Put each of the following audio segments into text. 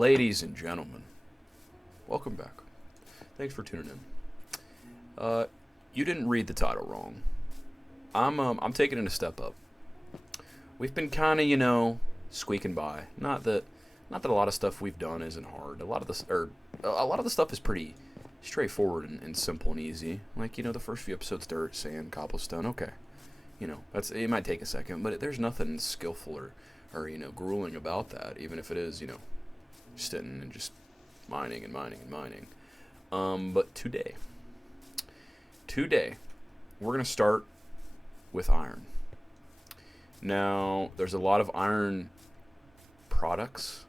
Ladies and gentlemen, welcome back. Thanks for tuning in. You didn't read the title wrong. I'm taking it a step up. We've been kind of, squeaking by. Not that a lot of stuff we've done isn't hard. A lot of the stuff is pretty straightforward and simple and easy. Like, the first few episodes, dirt, sand, cobblestone. Okay, it might take a second, but there's nothing skillful or grueling about that. Even if it is, sitting and just mining and mining and mining. But today, we're gonna start with iron. Now, there's a lot of iron products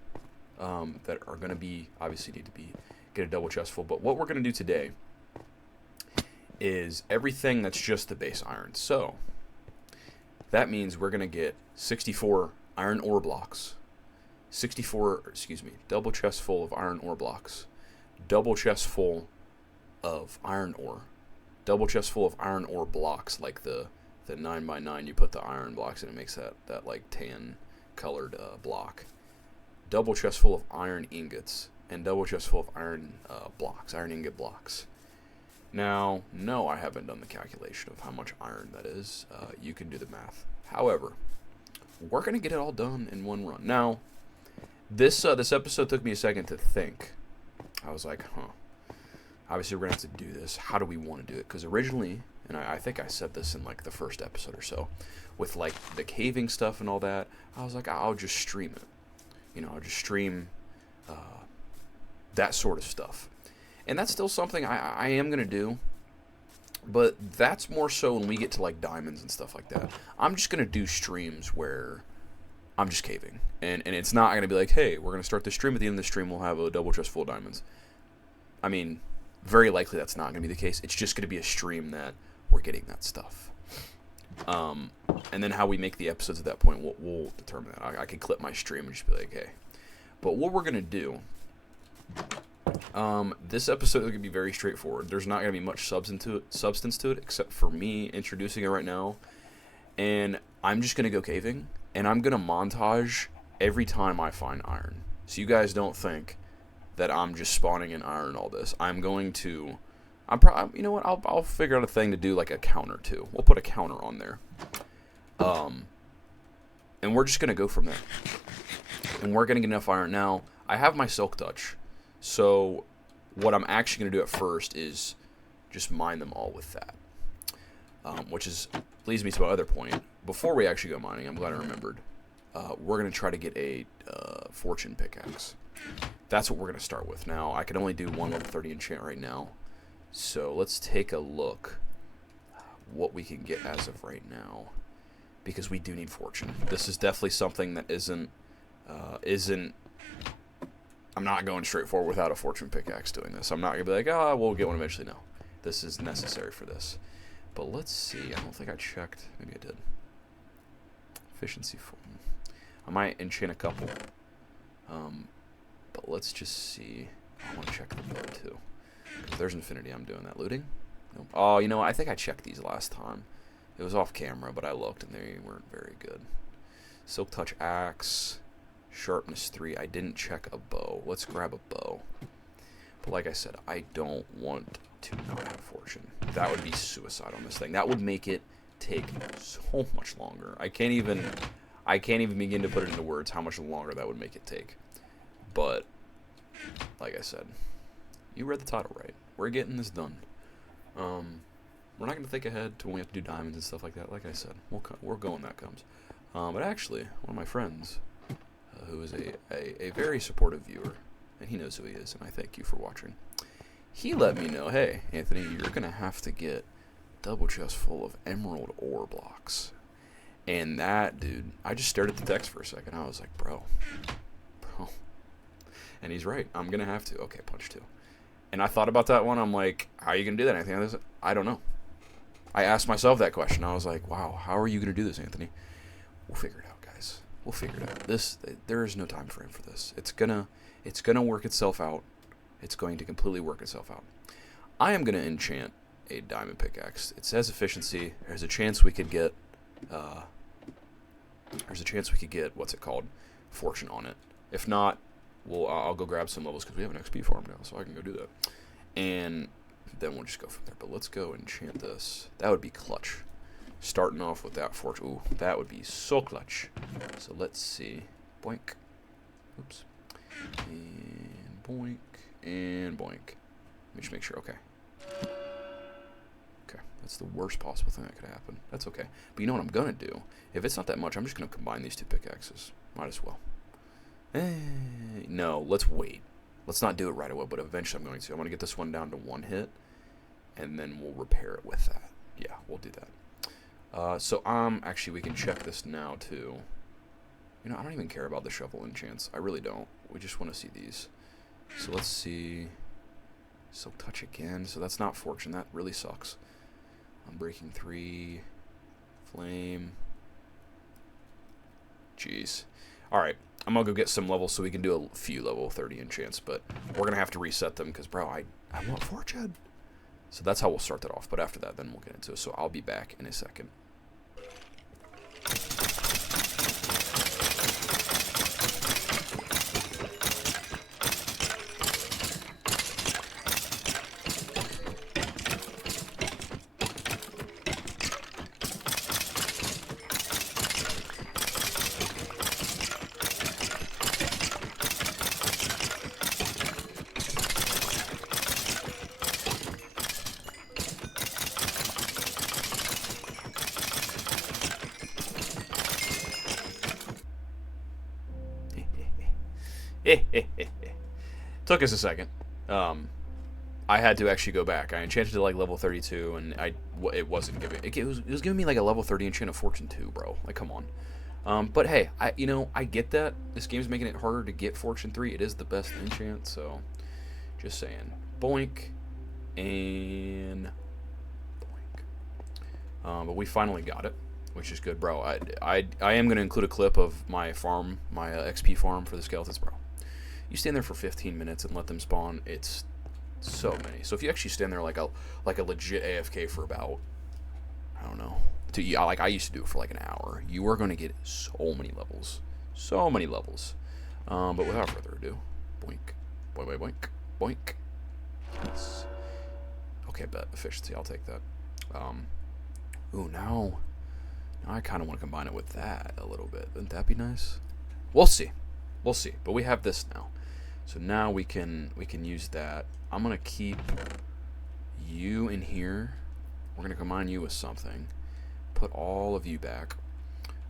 that are gonna be obviously need to be get a double chest full. But what we're gonna do today is everything that's just the base iron. So that means we're gonna get 64 iron ore blocks. Double chest full of iron ore blocks, double chest full of iron ore, double chest full of iron ore blocks, like the 9x9, you put the iron blocks in, it makes that like tan colored block, double chest full of iron ingots, and double chest full of iron blocks, iron ingot blocks. Now, no, I haven't done the calculation of how much iron that is. You can do the math. However, we're going to get it all done in one run. Now, this episode took me a second to think. I was like, obviously we're going to have to do this. How do we want to do it? Because originally, and I think I said this in like the first episode or so, with like the caving stuff and all that, I was like, I'll just stream it. I'll just stream that sort of stuff. And that's still something I am going to do. But that's more so when we get to like diamonds and stuff like that. I'm just going to do streams where I'm just caving. And it's not going to be like, hey, we're going to start the stream. At the end of the stream, we'll have a double chest full of diamonds. I mean, very likely that's not going to be the case. It's just going to be a stream that we're getting that stuff. And then how we make the episodes at that point, we'll determine that. I could clip my stream and just be like, hey. But what we're going to do, this episode is going to be very straightforward. There's not going to be much substance to it, except for me introducing it right now. And I'm just going to go caving, and I'm going to montage every time I find iron. So you guys don't think that I'm just spawning in iron all this. You know what? I'll figure out a thing to do like a counter too. We'll put a counter on there. And we're just going to go from there. And we're going to get enough iron. Now, I have my silk touch. So what I'm actually going to do at first is just mine them all with that. Which leads me to my other point. Before we actually go mining, I'm glad I remembered. We're going to try to get a fortune pickaxe. That's what we're going to start with. Now, I can only do one level 30 enchant right now. So let's take a look what we can get as of right now. Because we do need fortune. This is definitely something that isn't I'm not going straight forward without a fortune pickaxe doing this. I'm not going to be like, we'll get one eventually. No. This is necessary for this. But let's see. I don't think I checked. Maybe I did. Efficiency 4. I might enchant a couple. But let's just see. I want to check the bow too. If there's infinity, I'm doing that. Looting? Nope. Oh, I think I checked these last time. It was off camera, but I looked and they weren't very good. Silk touch axe. Sharpness 3. I didn't check a bow. Let's grab a bow. But like I said, I don't want to not have fortune. That would be suicide on this thing. That would make it take so much longer. I can't even begin to put it into words how much longer that would make it take. But like I said, you read the title right. We're getting this done. We're not going to think ahead to when we have to do diamonds and stuff like that. Like I said, we're going that comes. But actually, one of my friends, who is a very supportive viewer, and he knows who he is, and I thank you for watching. He let me know, hey, Anthony, you're going to have to get double chest full of emerald ore blocks. And that, dude, I just stared at the text for a second. I was like, bro. And he's right. I'm going to have to. Okay, punch 2. And I thought about that one. I'm like, how are you going to do that, Anthony? I don't know. I asked myself that question. I was like, wow, how are you going to do this, Anthony? We'll figure it out, guys. We'll figure it out. There is no time frame for this. It's gonna work itself out. It's going to completely work itself out. I am gonna enchant a diamond pickaxe. It says efficiency. There's a chance we could get what's it called? Fortune on it. If not, I'll go grab some levels because we have an XP farm now, so I can go do that. And then we'll just go from there. But let's go enchant this. That would be clutch. Starting off with that fortune. Ooh, that would be so clutch. So let's see. Boink. Oops. And boink. And boink. Let me just make sure. Okay. Okay. That's the worst possible thing that could happen. That's okay. But you know what I'm going to do? If it's not that much, I'm just going to combine these two pickaxes. Might as well. No, let's wait. Let's not do it right away, but eventually I'm going to. I'm going to get this one down to 1 hit, and then we'll repair it with that. Yeah, we'll do that. So actually we can check this now too. You know, I don't even care about the shovel enchants. I really don't. We just want to see these. So let's see. Silk touch again. So that's not fortune. That really sucks. Unbreaking 3. Flame. Jeez. Alright. I'm going to go get some levels so we can do a few level 30 enchants. But we're going to have to reset them because, bro, I want fortune. So that's how we'll start that off. But after that, then we'll get into it. So I'll be back in a second. Took us a second. I had to actually go back. I enchanted to like level 32, and it wasn't giving. It was giving me like a level 30 enchant of Fortune 2, bro. Like, come on. But hey, I get that this game's making it harder to get Fortune 3. It is the best enchant, so just saying. Boink and boink. But we finally got it, which is good, bro. I am gonna include a clip of my farm, my XP farm for the skeletons, bro. You stand there for 15 minutes and let them spawn. It's so many. So if you actually stand there like a legit AFK for about, I don't know, like I used to do it for like an hour, you are going to get so many levels. So many levels. But without further ado, boink, boink, boink, boink, boink. Nice. Okay, bet efficiency. I'll take that. Ooh, now I kind of want to combine it with that a little bit. Wouldn't that be nice? We'll see. We'll see. But we have this now. So now we can use that. I'm going to keep you in here. We're going to combine you with something. Put all of you back.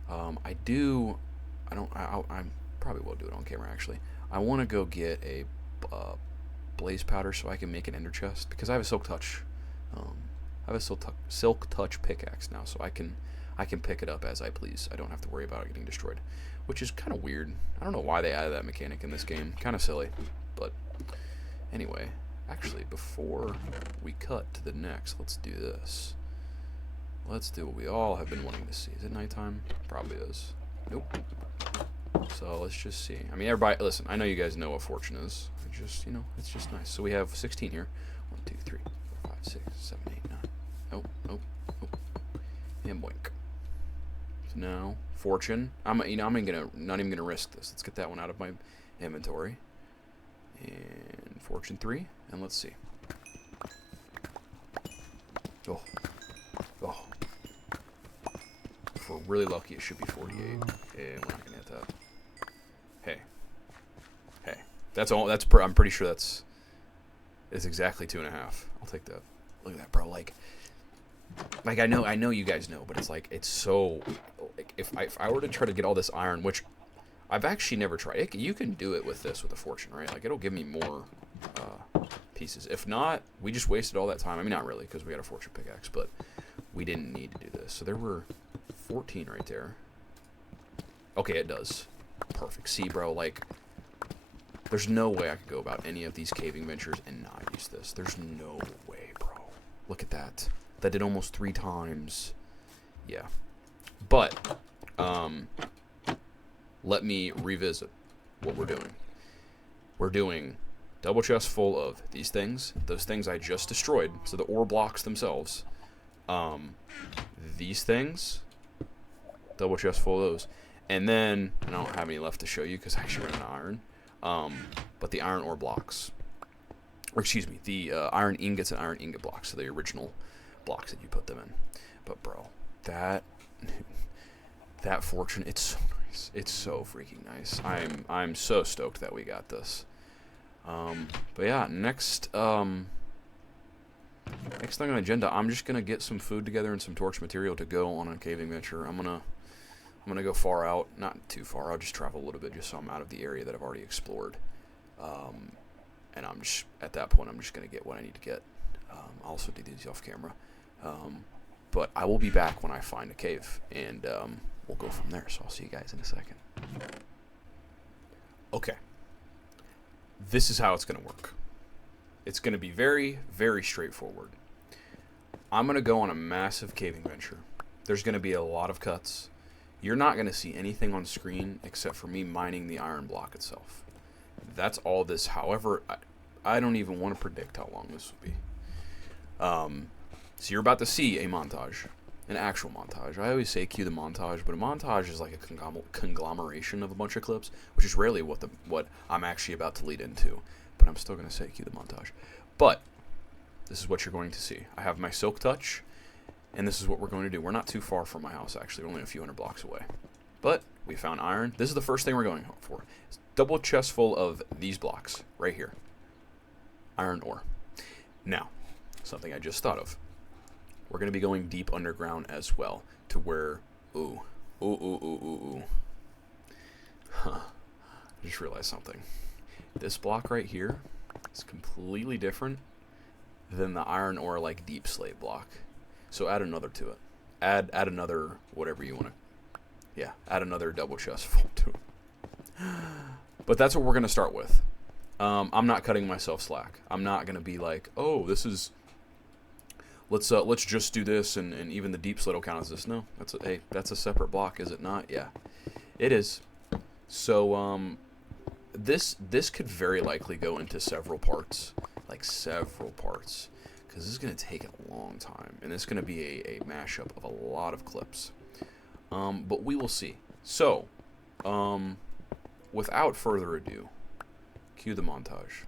I probably will do it on camera actually. I want to go get a blaze powder so I can make an ender chest because I have a silk touch. I have a silk touch pickaxe now, so I can pick it up as I please. I don't have to worry about it getting destroyed, which is kind of weird. I don't know why they added that mechanic in this game. Kind of silly, but anyway. Actually, before we cut to the next, let's do this. Let's do what we all have been wanting to see. Is it nighttime? Probably is. Nope. So let's just see. I mean, everybody, listen, I know you guys know what fortune is. It's just nice. So we have 16 here. 1, 2, 3, 4, 5, 6, 7, 8, 9. Nope, nope, nope. And boink. So now, fortune. I'm not even gonna risk this. Let's get that one out of my inventory. And fortune 3, and let's see. Oh. If we're really lucky, it should be 48. And we're not gonna hit that. Hey. That's all. I'm pretty sure it's exactly 2.5. I'll take that. Look at that, bro. Like I know you guys know, but it's so. Like, if I were to try to get all this iron, which I've actually never tried it. You can do it with this with a fortune, right? Like, it'll give me more pieces. If not, we just wasted all that time. I mean, not really, because we got a fortune pickaxe, but we didn't need to do this. So there were 14 right there. Okay, it does. Perfect. See, bro, like, there's no way I could go about any of these caving ventures and not use this. There's no way, bro. Look at that. That did almost 3 times. Yeah. But, let me revisit what we're doing. We're doing double chest full of these things, those things I just destroyed, so the ore blocks themselves. These things, double chest full of those. And then, I don't have any left to show you because I actually ran out of iron. But the iron ore blocks, or excuse me, the iron ingots and iron ingot blocks, so the original blocks that you put them in. But bro, that fortune, it's so nice. It's so freaking nice. I'm so stoked that we got this. But yeah, next thing on the agenda, I'm just gonna get some food together and some torch material to go on a caving venture. I'm gonna go far out, not too far. I'll just travel a little bit just so I'm out of the area that I've already explored. And I'm just at that point, I'm just gonna get what I need to get. I'll also do these off camera. But I will be back when I find a cave, and we'll go from there. So I'll see you guys in a second. Okay. This is how it's going to work. It's going to be very, very straightforward. I'm going to go on a massive caving venture. There's going to be a lot of cuts. You're not going to see anything on screen except for me mining the iron block itself. That's all this. However, I don't even want to predict how long this will be. So you're about to see a montage, an actual montage. I always say cue the montage, but a montage is like a conglomeration of a bunch of clips, which is rarely what I'm actually about to lead into. But I'm still going to say cue the montage. But this is what you're going to see. I have my silk touch, and this is what we're going to do. We're not too far from my house, actually. We're only a few hundred blocks away. But we found iron. This is the first thing we're going for. It's double chest full of these blocks right here. Iron ore. Now, something I just thought of. We're going to be going deep underground as well to where, Huh. I just realized something. This block right here is completely different than the iron ore like deep slate block. So add another to it. Add another whatever you want to. Yeah, add another double chest full to it. But that's what we're going to start with. I'm not cutting myself slack. I'm not going to be like, oh, this is... Let's just do this, and even the deep slit will count as this. No, that's a separate block, is it not? Yeah, it is. So this could very likely go into several parts, because this is gonna take a long time, and it's gonna be a mashup of a lot of clips. But we will see. So, without further ado, cue the montage.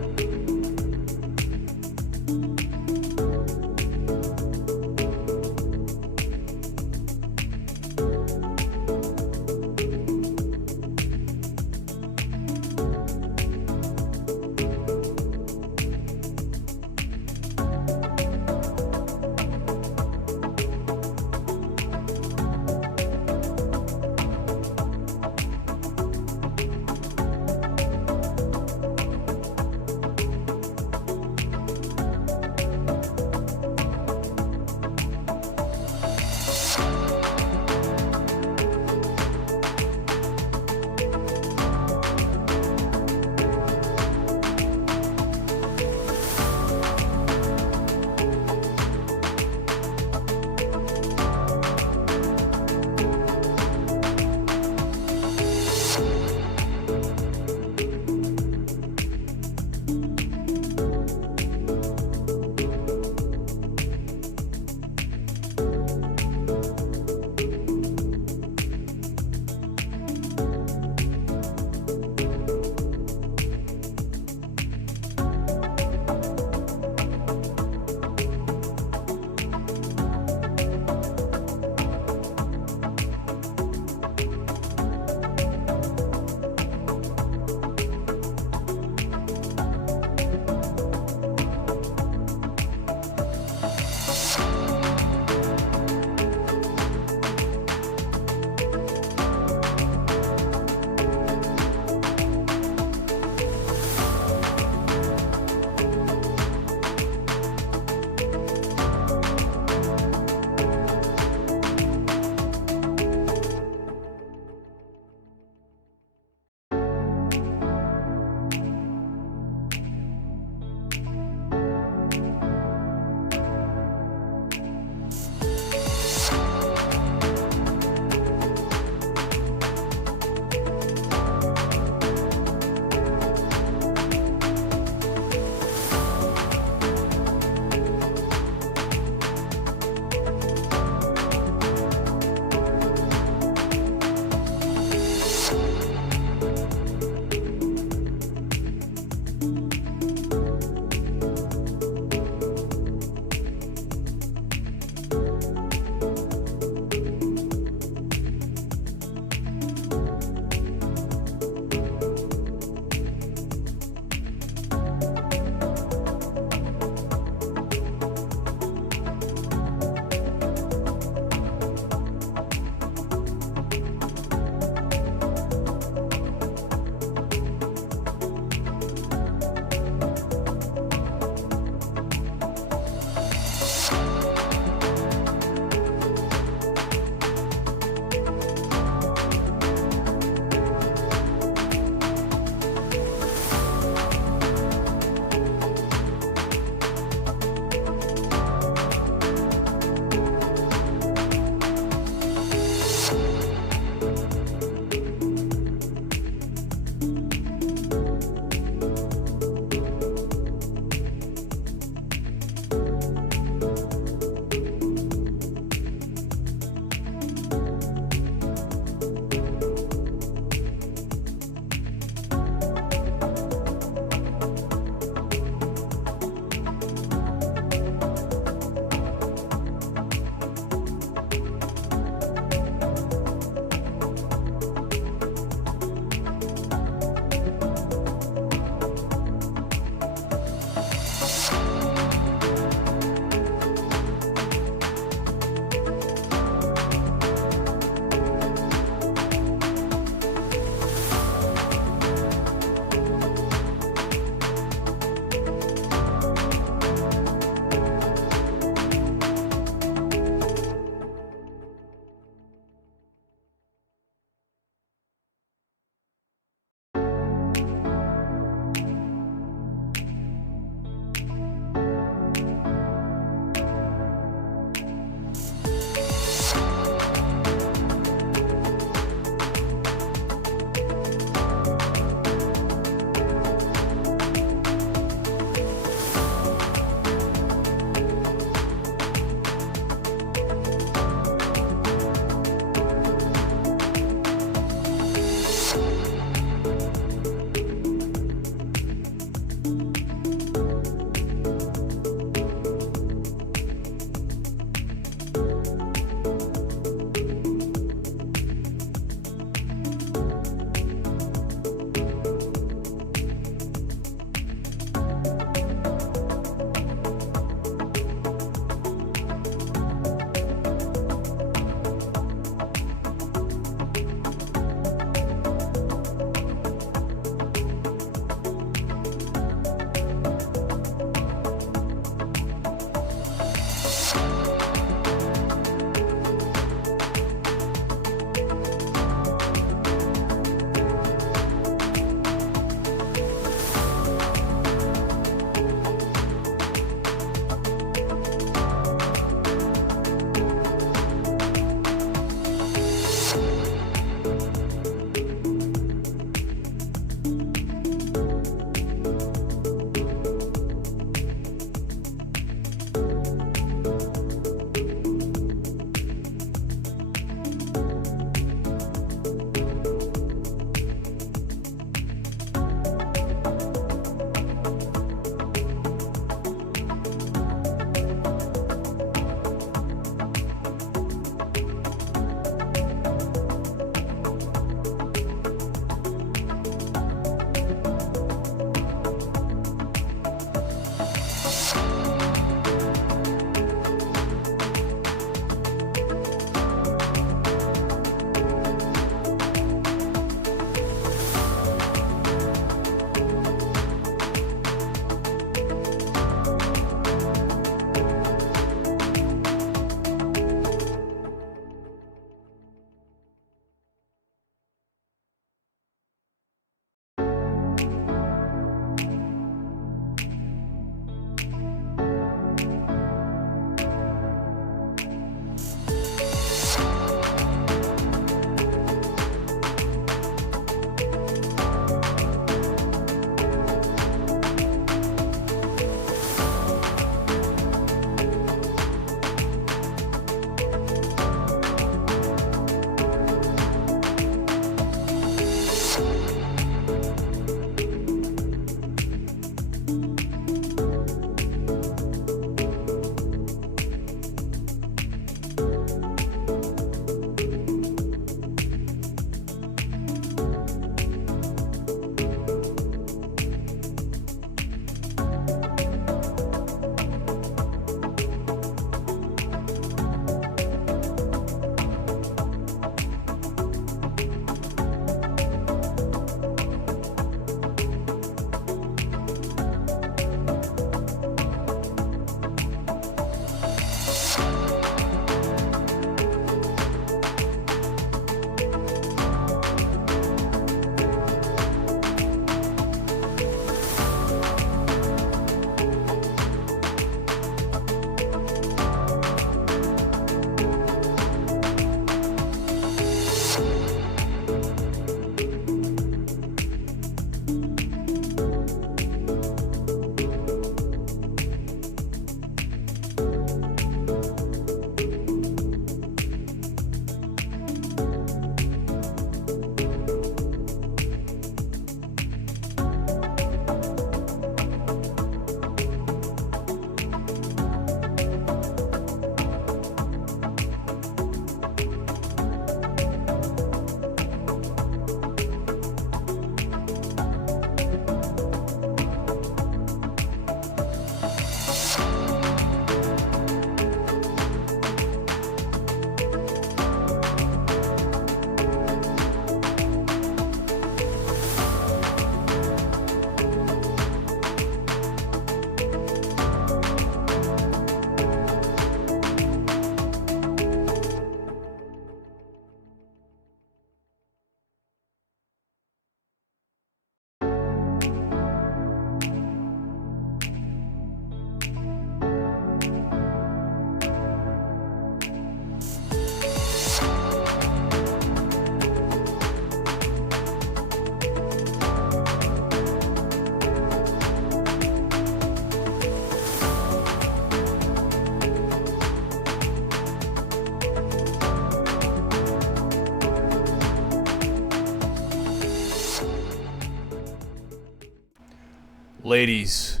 Ladies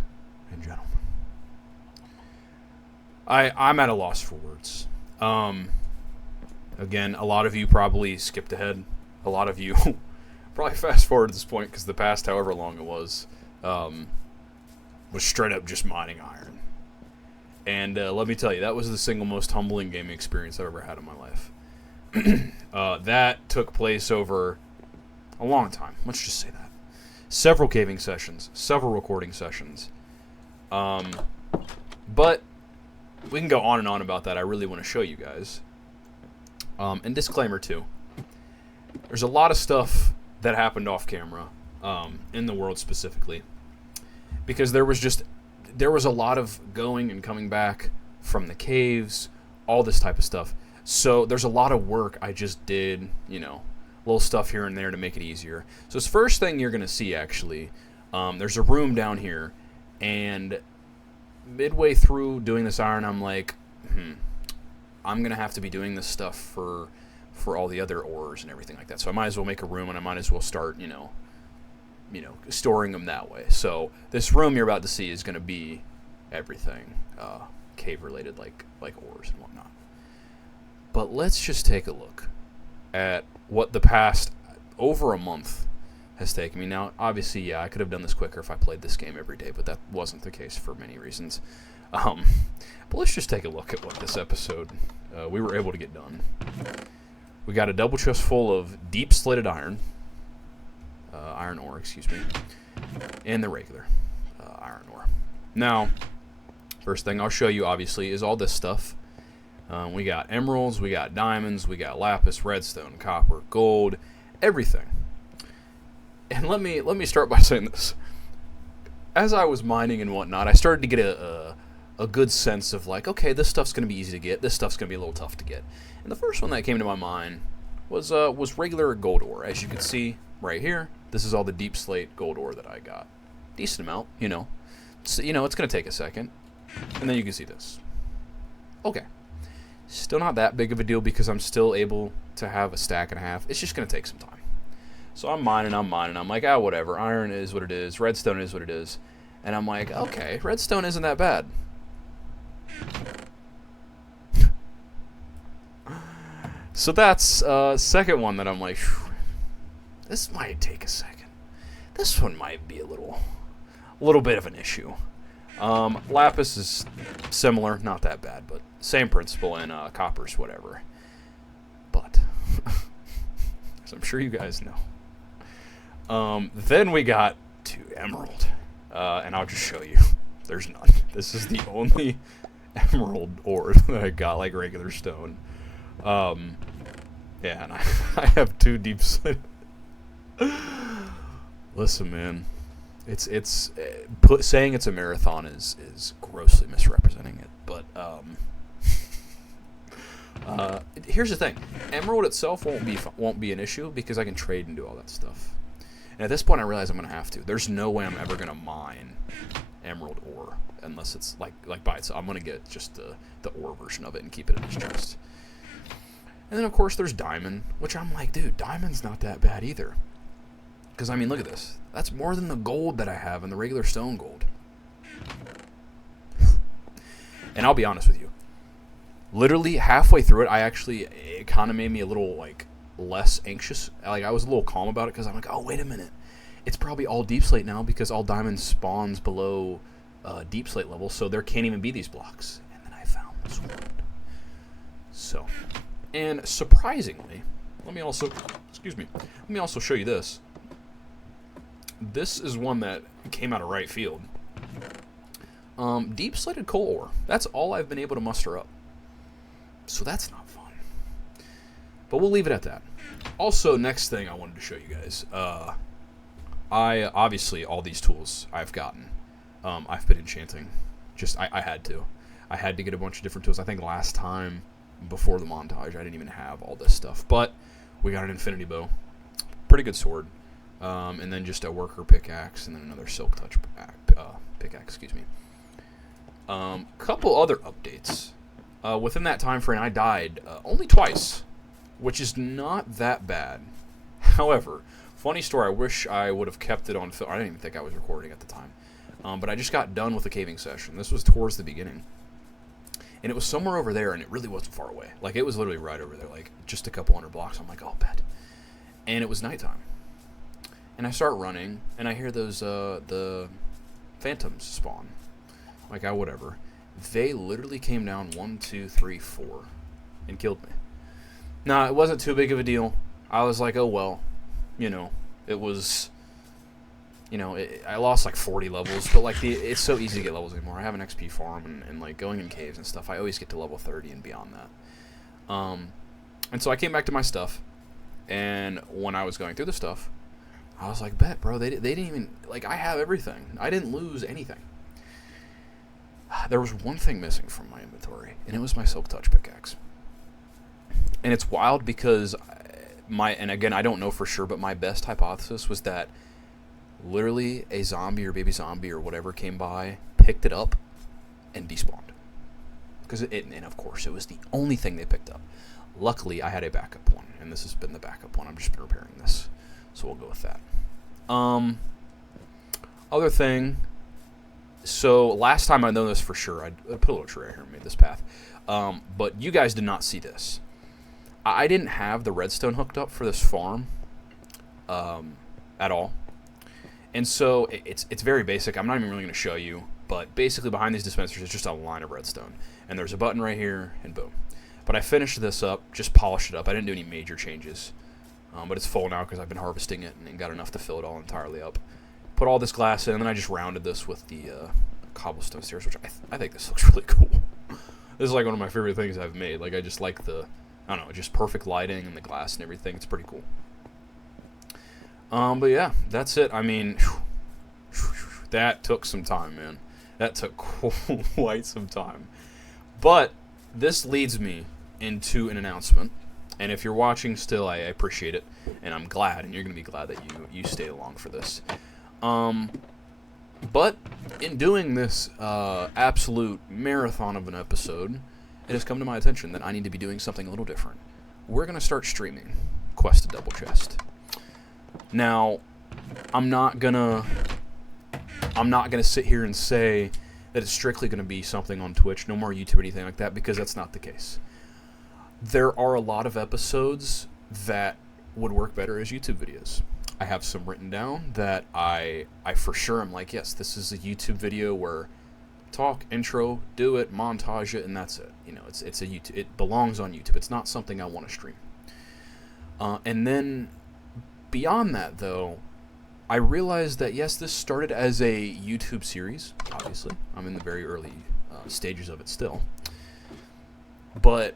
and gentlemen, I'm at a loss for words. Again, a lot of you probably skipped ahead. A lot of you probably fast forward at this point because the past however long it was straight up just mining iron. And let me tell you, that was the single most humbling gaming experience I've ever had in my life. That took place over a long time. Let's just say that. Several caving sessions, several recording sessions. But we can go on and on about that. I really want to show you guys. And disclaimer too. There's a lot of stuff that happened off camera, in the world specifically. Because there was a lot of going and coming back from the caves, all this type of stuff. So there's a lot of work I just did, little stuff here and there to make it easier. So this first thing you're going to see, actually, there's a room down here, and midway through doing this iron, I'm like, I'm going to have to be doing this stuff for all the other ores and everything like that. So I might as well make a room, and I might as well start, storing them that way. So this room you're about to see is going to be everything cave-related, like ores and whatnot. But let's just take a look at what the past over a month has taken me. Now, obviously, yeah, I could have done this quicker if I played this game every day, but that wasn't the case for many reasons. But let's just take a look at what this episode we were able to get done. We got a double chest full of deep slated iron ore, and the regular iron ore. Now, first thing I'll show you, obviously, is all this stuff. We got emeralds, we got diamonds, we got lapis, redstone, copper, gold, everything. And let me start by saying this. As I was mining and whatnot, I started to get a good sense of like, okay, this stuff's going to be easy to get, this stuff's going to be a little tough to get. And the first one that came to my mind was regular gold ore. As you can see right here, this is all the deep slate gold ore that I got. Decent amount, So, it's going to take a second. And then you can see this. Okay. Still not that big of a deal because I'm still able to have a stack and a half. It's just going to take some time. So I'm mining. I'm like, whatever. Iron is what it is. Redstone is what it is. And I'm like, okay, redstone isn't that bad. So that's second one that I'm like, this might take a second. This one might be a little bit of an issue. Lapis is similar, not that bad, but same principle, and copper's whatever. But, as I'm sure you guys know. Then we got to emerald, and I'll just show you. There's none. This is the only emerald ore that I got, like regular stone. Yeah, and I have 2 deep slate. Listen, man. Saying it's a marathon is grossly misrepresenting it, but here's the thing: emerald itself won't be an issue because I can trade and do all that stuff. And at this point, I realize I'm gonna have to. There's no way I'm ever gonna mine emerald ore unless it's like by itself. I'm gonna get just the ore version of it and keep it in this chest. And then of course there's diamond, which I'm like, dude, diamond's not that bad either. Because, I mean, look at this. That's more than the gold that I have in the regular stone gold. And I'll be honest with you. Literally, halfway through it, it kind of made me a little, like, less anxious. Like, I was a little calm about it because I'm like, oh, wait a minute. It's probably all deep slate now because all diamond spawns below deep slate level, so there can't even be these blocks. And then I found this one. So, and surprisingly, let me also show you this. This is one that came out of right field. Deep slated coal ore. That's all I've been able to muster up. So that's not fun. But we'll leave it at that. Also, next thing I wanted to show you guys. Obviously, all these tools I've gotten, I've been enchanting. I had to. I had to get a bunch of different tools. I think last time, before the montage, I didn't even have all this stuff. But we got an infinity bow. Pretty good sword. And then just a worker pickaxe, and then another silk touch pickaxe, Couple other updates. Within that time frame, I died only twice, which is not that bad. However, Funny story, I wish I would have kept it on film. I didn't even think I was recording at the time. But I just got done with the caving session. This was towards the beginning. And it was somewhere over there, and it really wasn't far away. Like, it was literally right over there, like, just a couple hundred blocks. I'm like, oh, bet. And it was nighttime. And I start running, and I hear those, the phantoms spawn. Like, whatever. They literally came down 1, 2, 3, 4 and killed me. Now, it wasn't too big of a deal. I was like, oh, well, you know, it was, you know, I lost like 40 levels, but like it's so easy to get levels anymore. I have an XP farm and like going in caves and stuff. I always get to level 30 and beyond that. And so I came back to my stuff, and when I was going through the stuff, I was like, bet, bro, they didn't even, like, I have everything. I didn't lose anything. There was one thing missing from my inventory, and it was my Silk Touch pickaxe. And it's wild because and again, I don't know for sure, but my best hypothesis was that literally a zombie or baby zombie or whatever came by, picked it up, and despawned. And of course, it was the only thing they picked up. Luckily, I had a backup one, and this has been the backup one. I've just been repairing this, so we'll go with that. Other thing, so last time I know this for sure, I put a little tree right here and made this path, but you guys did not see this. I didn't have the redstone hooked up for this farm at all. And so it's very basic. I'm not even really going to show you, but basically behind these dispensers is just a line of redstone. And there's a button right here, and boom. But I finished this up, just polished it up. I didn't do any major changes. But it's full now because I've been harvesting it and got enough to fill it all entirely up. Put all this glass in, and then I just rounded this with the cobblestone stairs, which I think this looks really cool. This is like one of my favorite things I've made. Like, I just like the, I don't know, just perfect lighting and the glass and everything. It's pretty cool. But yeah, that's it. I mean, that took some time, man. That took quite some time. But this leads me into an announcement. And if you're watching still, I appreciate it. And I'm glad, and you're going to be glad that you stayed along for this. But in doing this absolute marathon of an episode, it has come to my attention that I need to be doing something a little different. We're going to start streaming Quest to Double Chest. Now, I'm not gonna sit here and say that it's strictly gonna be something on Twitch, no more YouTube or anything like that, because that's not the case. There are a lot of episodes that would work better as YouTube videos. I have some written down that I for sure am like, yes, this is a YouTube video where talk, intro, do it, montage it, and that's it. You know, it's a YouTube. It belongs on YouTube. It's not something I want to stream. And then beyond that, though, I realized that, yes, this started as a YouTube series, obviously. I'm in the very early stages of it still. But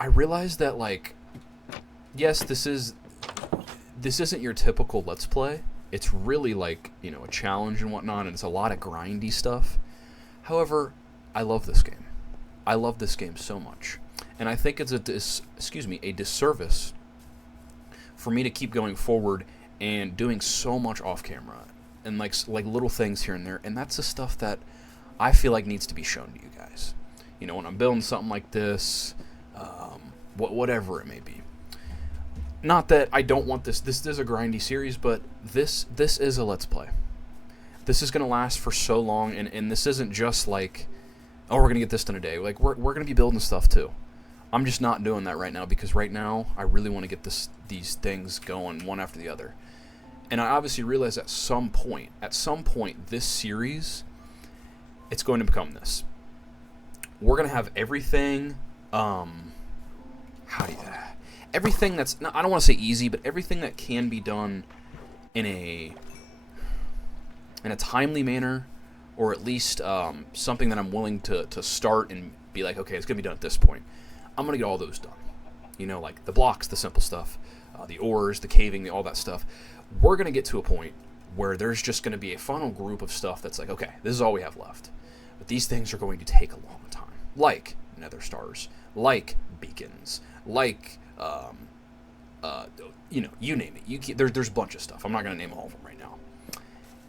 I realized that, like, yes, this isn't your typical Let's Play. It's really, like, you know, a challenge and whatnot, and it's a lot of grindy stuff. However, I love this game. I love this game so much. And I think it's a disservice for me to keep going forward and doing so much off camera and like little things here and there, and that's the stuff that I feel like needs to be shown to you guys. You know, when I'm building something like this, whatever it may be. Not that I don't want this. This is a grindy series, but this is a Let's Play. This is gonna last for so long, and this isn't just like, oh, we're gonna get this done today. Like we're gonna be building stuff too. I'm just not doing that right now because right now I really want to get these things going one after the other. And I obviously realize at some point, this series, it's going to become this. We're going to have everything, everything that's, I don't want to say easy, but everything that can be done in a timely manner, or at least something that I'm willing to start and be like, okay, it's going to be done at this point. I'm going to get all those done. You know, like the blocks, the simple stuff, the ores, the caving, all that stuff. We're going to get to a point where there's just going to be a final group of stuff that's like, okay, this is all we have left. But these things are going to take a long time. Like nether stars, like beacons, like, you know, you name it. There's a bunch of stuff. I'm not going to name all of them right now.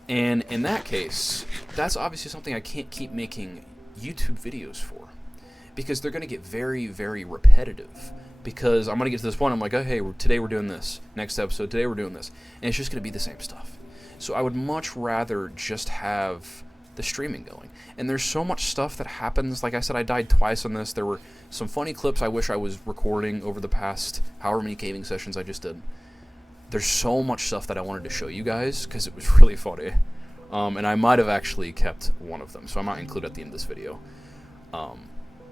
And in that case, that's obviously something I can't keep making YouTube videos for. Because they're going to get very, very repetitive because I'm going to get to this point, I'm like, oh, hey, today we're doing this. Next episode, today we're doing this. And it's just going to be the same stuff. So I would much rather just have the streaming going. And there's so much stuff that happens. Like I said, I died twice on this. There were some funny clips I wish I was recording over the past however many caving sessions I just did. There's so much stuff that I wanted to show you guys because it was really funny. And I might have actually kept one of them, so I might include at the end of this video.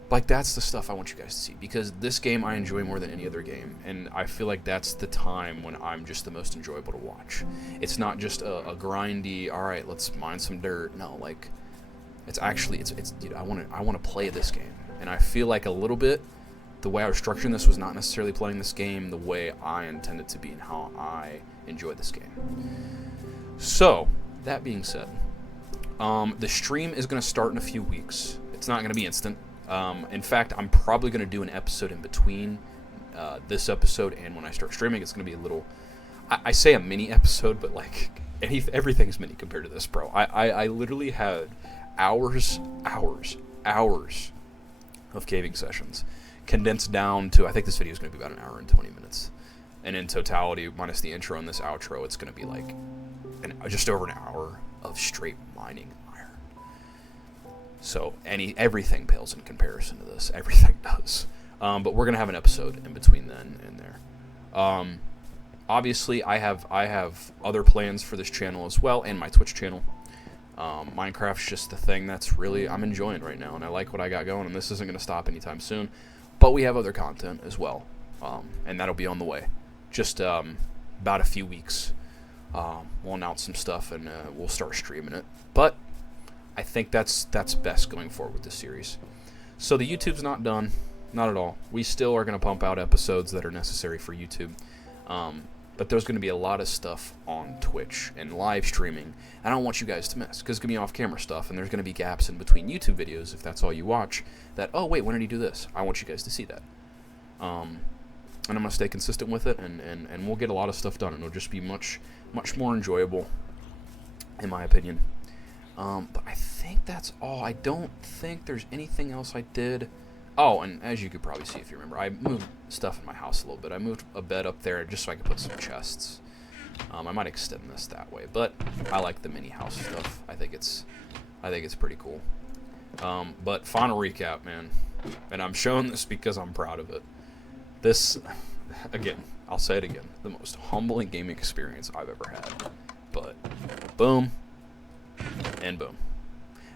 Like, that's the stuff I want you guys to see, because this game I enjoy more than any other game, and I feel like that's the time when I'm just the most enjoyable to watch. It's not just a grindy, alright, let's mine some dirt. No, like, it's actually, dude, I want to play this game. And I feel like a little bit, the way I was structuring this was not necessarily playing this game the way I intended to be and how I enjoy this game. So, that being said, the stream is going to start in a few weeks. It's not going to be instant. In fact, I'm probably going to do an episode in between this episode and when I start streaming. It's going to be a little, I say a mini episode, but like everything's mini compared to this, bro. I literally had hours of caving sessions condensed down to, I think this video is going to be about an hour and 20 minutes. And in totality, minus the intro and this outro, it's going to be like just over an hour of straight mining iron. So everything pales in comparison to this. Everything does. But we're gonna have an episode in between then and there. Obviously, I have other plans for this channel as well, and my Twitch channel. Minecraft's just the thing that's really I'm enjoying right now, and I like what I got going. And this isn't gonna stop anytime soon. But we have other content as well, and that'll be on the way. Just about a few weeks. We'll announce some stuff and we'll start streaming it. But I think that's best going forward with this series. So the YouTube's not done. Not at all. We still are going to pump out episodes that are necessary for YouTube. But there's going to be a lot of stuff on Twitch and live streaming I don't want you guys to miss, because it's going to be off-camera stuff, and there's going to be gaps in between YouTube videos, if that's all you watch, that, oh, wait, when did he do this? I want you guys to see that. And I'm going to stay consistent with it, and we'll get a lot of stuff done, and it'll just be much more enjoyable, in my opinion. But I think that's all. I don't think there's anything else I did. Oh, and as you could probably see if you remember, I moved stuff in my house a little bit. I moved a bed up there just so I could put some chests. I might extend this that way, but I like the mini house stuff. I think it's pretty cool. But final recap, man. And I'm showing this because I'm proud of it. This, again, I'll say it again, the most humbling gaming experience I've ever had. But boom, and boom.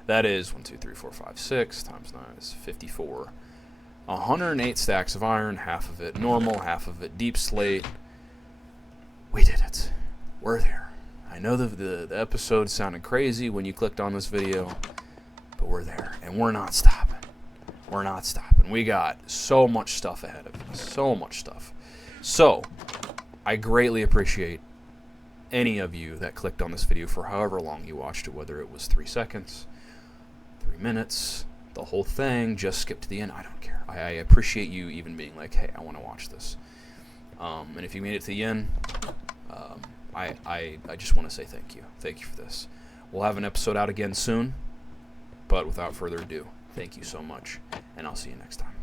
That is 1, 2, 3, 4, 5, 6 times 9 is 54. 108 stacks of iron, half of it normal, half of it deep slate. We did it. We're there. I know the episode sounded crazy when you clicked on this video, but we're there, and we're not stopping. We're not stopping. We got so much stuff ahead of us. So much stuff. So, I greatly appreciate any of you that clicked on this video for however long you watched it, whether it was 3 seconds, 3 minutes, the whole thing, just skip to the end. I don't care. I appreciate you even being like, hey, I want to watch this. And if you made it to the end, I just want to say thank you. Thank you for this. We'll have an episode out again soon, but without further ado, thank you so much, and I'll see you next time.